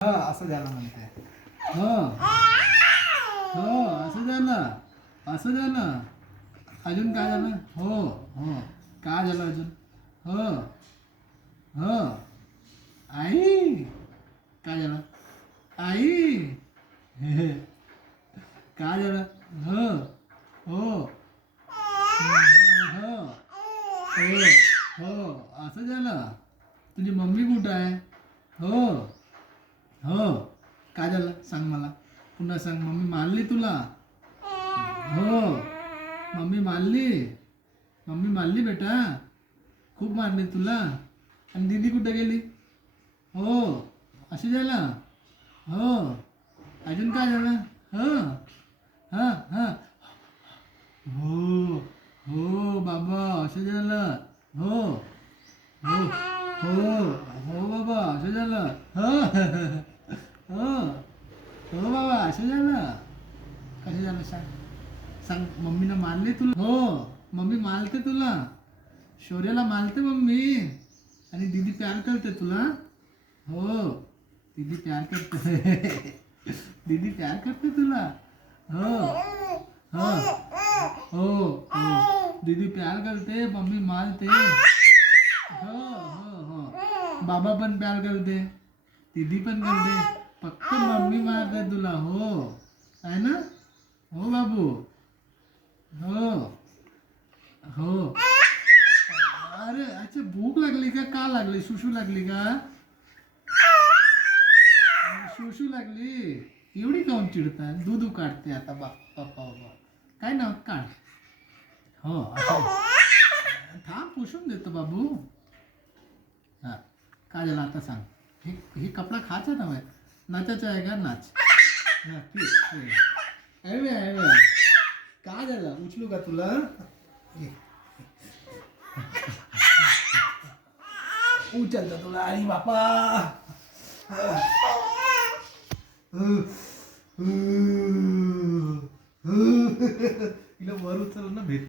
हा असं झालं म्हणते. हो हो असं झालं, असं झालं. अजून काय झालं? हो हो काय झालं अजून? हो हो आई काय झालं? आई काय झालं? हो हो हो हो हो असं झालं. तुझी मम्मी कुठं आहे? हो हो काय झालं सांग मला. पुन्हा सांग. मम्मी मारली तुला? हो मम्मी मारली. मम्मी मारली बेटा. खूप मारली तुला. आणि दीदी कुठे गेली? हो अशी झालं. हो अजून काय झालं? हो हां हां हो हो बाबा असं झालं. हो हो हो हो बाबा असं झालं. हो हो हो बाबा असं झालं. कसं झालं सांग. सांग. मम्मीनं मारले तुला? हो मम्मी मारते तुला. शौर्याला मारते मम्मी. आणि दीदी प्यार करते तुला. हो दीदी प्यार करते. दीदी प्यार करते तुला. हो हो हो हो दीदी प्यार करते. मम्मी मारते. हो हो हो बाबा पण प्यार करते. दीदी पण करते. फक्त मम्मी मारते तुला. हो आहे ना. हो बाबू. हो हो अरे अच्छा भूक लागली का? का लागली? सुशू लागली का? सुशू लागली. एवढी काऊन चिडताय? दूध काढते आता पप्पा बाबा. काय ना काढ. हो असं थांब पुसून देतो बाबू. हा काय झालं आता सांग. हे कपडा खायचा ना बाय. नाचायचा आहे का? नाच. हा ठीक आहे. काय झालं? उचलू का तुला? ये. उचलता तुला. आई बापा. हिला वर उचल ना भेट.